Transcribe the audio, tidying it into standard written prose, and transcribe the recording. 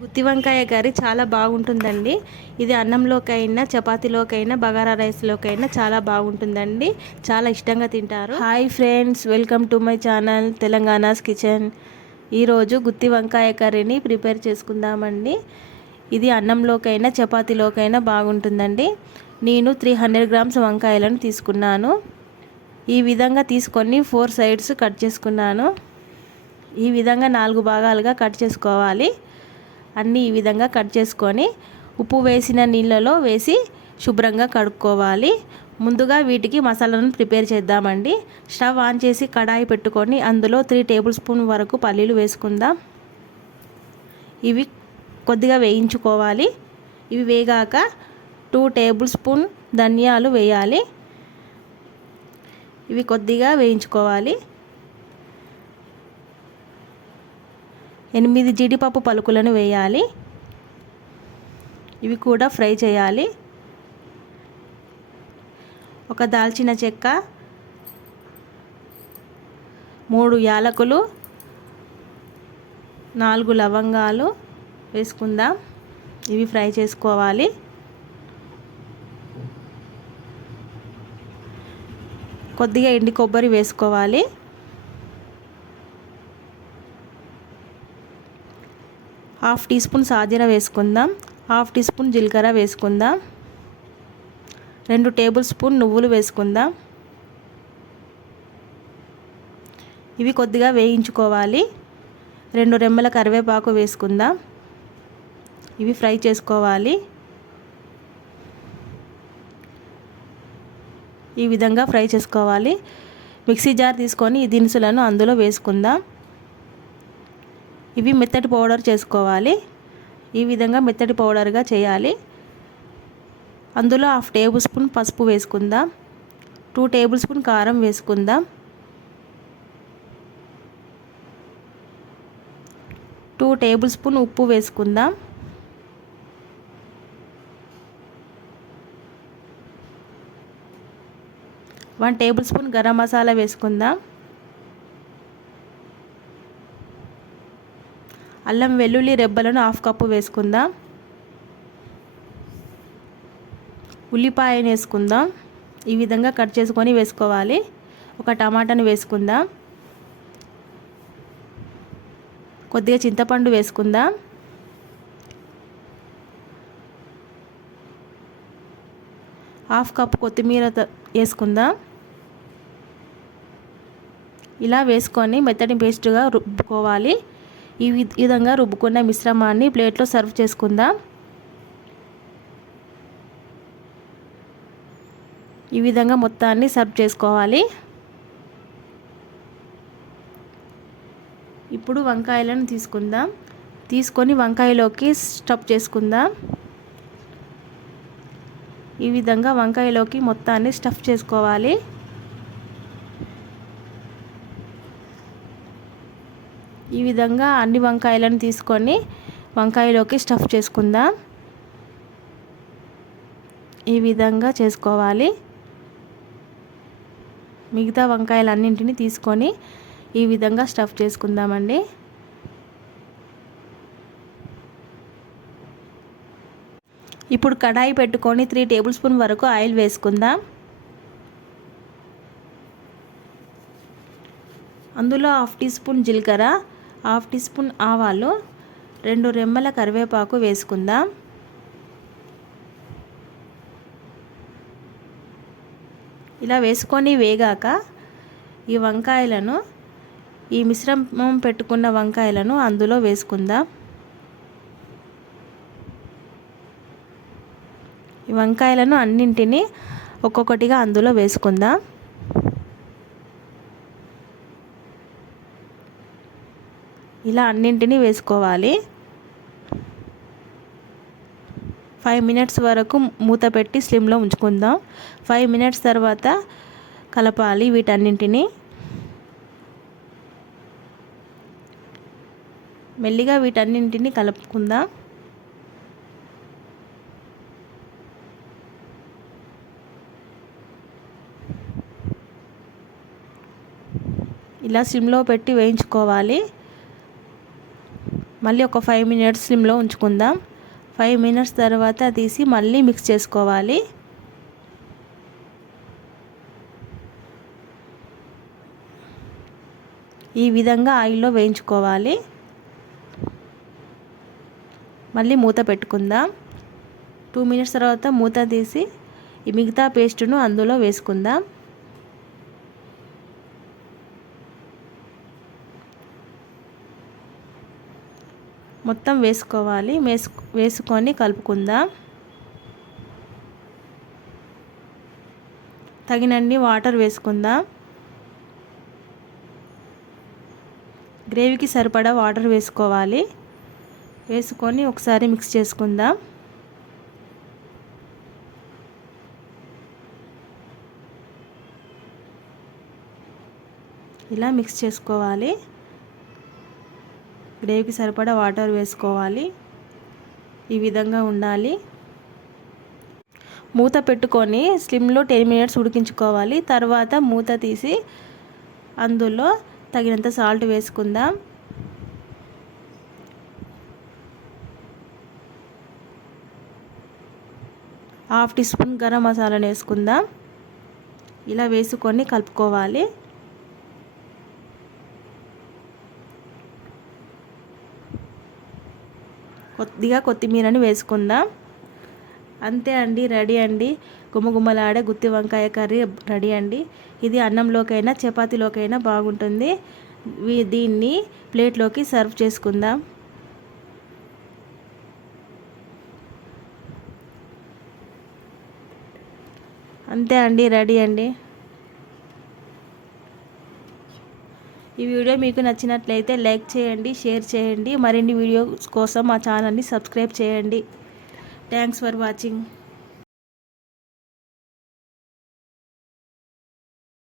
గుత్తి వంకాయ కర్రీ చాలా బాగుంటుందండి. ఇది అన్నంలోకైనా, చపాతీలోకైనా, బగారా రైస్లోకైనా చాలా బాగుంటుందండి. చాలా ఇష్టంగా తింటారు. Hi friends, welcome to my channel Telangana's kitchen. ఈరోజు గుత్తి వంకాయ కర్రీని ప్రిపేర్ చేసుకుందామండి. ఇది అన్నంలోకైనా, చపాతీలోకైనా బాగుంటుందండి. నేను 300 గ్రామ్స్ వంకాయలను తీసుకున్నాను. ఈ విధంగా తీసుకొని 4 సైడ్స్ కట్ చేసుకున్నాను. ఈ విధంగా 4 భాగాలుగా కట్ చేసుకోవాలి. అన్నీ ఈ విధంగా కట్ చేసుకొని ఉప్పు వేసిన నీళ్ళలో వేసి శుభ్రంగా కడుక్కోవాలి. ముందుగా వీటికి మసాలాను ప్రిపేర్ చేద్దామండి. స్టవ్ ఆన్ చేసి కడాయి పెట్టుకొని అందులో 3 టేబుల్ స్పూన్ వరకు పల్లీలు వేసుకుందాం. ఇవి కొద్దిగా వేయించుకోవాలి. ఇవి వేగాక 2 టేబుల్ స్పూన్ ధనియాలు వేయాలి. ఇవి కొద్దిగా వేయించుకోవాలి. 8 జీడిపప్పు పలుకులను వేయాలి. ఇవి కూడా ఫ్రై చేయాలి. ఒక దాల్చిన చెక్క, 3 యాలకులు, 4 లవంగాలు వేసుకుందాం. ఇవి ఫ్రై చేసుకోవాలి. కొద్దిగా ఎండు కొబ్బరి వేసుకోవాలి. హాఫ్ టీ స్పూన్ సాజీర వేసుకుందాం. హాఫ్ టీ స్పూన్ జీలకర్ర వేసుకుందాం. 2 టేబుల్ స్పూన్ నువ్వులు వేసుకుందాం. ఇవి కొద్దిగా వేయించుకోవాలి. 2 రెమ్మల కరివేపాకు వేసుకుందాం. ఇవి ఫ్రై చేసుకోవాలి. ఈ విధంగా ఫ్రై చేసుకోవాలి. మిక్సీ జార్ తీసుకొని ఈ దినుసులను అందులో వేసుకుందాం. ఇవి మెత్తటి పౌడర్ చేసుకోవాలి. ఈ విధంగా మెత్తటి పౌడర్గా చేయాలి. అందులో హాఫ్ టేబుల్ స్పూన్ పసుపు వేసుకుందాం. 2 టేబుల్ స్పూన్ కారం వేసుకుందాం. 2 టేబుల్ స్పూన్ ఉప్పు వేసుకుందాం. 1 టేబుల్ స్పూన్ గరం మసాలా వేసుకుందాం. అల్లం వెల్లుల్లి రెబ్బలను హాఫ్ కప్పు వేసుకుందాం. ఉల్లిపాయను వేసుకుందాం. ఈ విధంగా కట్ చేసుకొని వేసుకోవాలి. ఒక టమాటాను వేసుకుందాం. కొద్దిగా చింతపండు వేసుకుందాం. హాఫ్ కప్పు కొత్తిమీర వేసుకుందాం. ఇలా వేసుకొని మెత్తటి పేస్ట్గా రుబ్బుకోవాలి. ఈ విధంగా రుబ్బుకున్న మిశ్రమాన్ని ప్లేట్లో సర్వ్ చేసుకుందాం. ఈ విధంగా మొత్తాన్ని సర్వ్ చేసుకోవాలి. ఇప్పుడు వంకాయలను తీసుకొని వంకాయలోకి స్టఫ్ చేసుకుందాం. ఈ విధంగా వంకాయలోకి మొత్తాన్ని స్టఫ్ చేసుకోవాలి. ఈ విధంగా అన్ని వంకాయలను తీసుకొని వంకాయలోకి స్టఫ్ చేసుకుందాం. ఈ విధంగా చేసుకోవాలి. మిగతా వంకాయలన్నింటినీ తీసుకొని ఈ విధంగా స్టఫ్ చేసుకుందామండి. ఇప్పుడు కడాయి పెట్టుకొని 3 టేబుల్ స్పూన్ వరకు ఆయిల్ వేసుకుందాం. అందులో హాఫ్ టీ స్పూన్ జీలకర్ర, హాఫ్ టీ స్పూన్ ఆవాలు, 2 రెమ్మల కరివేపాకు వేసుకుందాం. ఇలా వేసుకొని వేగాక ఈ వంకాయలను, ఈ మిశ్రమం పెట్టుకున్న వంకాయలను అందులో వేసుకుందాం. ఈ వంకాయలను అన్నింటినీ ఒక్కొక్కటిగా అందులో వేసుకుందాం. ఇలా అన్నింటినీ వేసుకోవాలి. 5 మినిట్స్ వరకు మూత పెట్టి స్లిమ్లో ఉంచుకుందాం. 5 మినిట్స్ తర్వాత కలపాలి వీటన్నింటినీ. మెల్లిగా వీటన్నింటినీ కలుపుకుందాం. ఇలా సిమ్లో పెట్టి వేయించుకోవాలి. మళ్ళీ ఒక 5 మినిట్స్ స్లిమ్లో ఉంచుకుందాం. 5 మినిట్స్ తర్వాత తీసి మళ్ళీ మిక్స్ చేసుకోవాలి. ఈ విధంగా ఆయిల్లో వేయించుకోవాలి. మళ్ళీ మూత పెట్టుకుందాం. 2 మినిట్స్ తర్వాత మూత తీసి ఈ మిగతా పేస్టును అందులో వేసుకుందాం. మొత్తం వేసుకోవాలి. వేసుకొని కలుపుకుందాం. తగినన్ని వాటర్ వేసుకుందాం. గ్రేవీకి సరిపడా వాటర్ వేసుకోవాలి. వేసుకొని ఒకసారి మిక్స్ చేసుకుందాం. ఇలా మిక్స్ చేసుకోవాలి. గ్రేవీకి సరిపడా వాటర్ వేసుకోవాలి. ఈ విధంగా ఉండాలి. మూత పెట్టుకొని స్లిమ్లో 10 మినిట్స్ ఉడికించుకోవాలి. తర్వాత మూత తీసి అందులో తగినంత సాల్ట్ వేసుకుందాం. హాఫ్ టీ స్పూన్ గరం మసాలాను వేసుకుందాం. ఇలా వేసుకొని కలుపుకోవాలి. కొద్దిగా కొత్తిమీరని వేసుకుందాం. అంతే అండి, రెడీ అండి. గుమ్మగుమ్మలాడే గుత్తి వంకాయ కర్రీ రెడీ అండి. ఇది అన్నంలోకైనా చపాతీలోకైనా బాగుంటుంది. దీన్ని ప్లేట్లోకి సర్వ్ చేసుకుందాం. అంతే అండి, రెడీ అండి. ఈ వీడియో మీకు నచ్చినట్లయితే లైక్ చేయండి, షేర్ చేయండి. మరిన్ని వీడియోస్ కోసం మా ఛానల్ని సబ్స్క్రైబ్ చేయండి. Thanks for watching.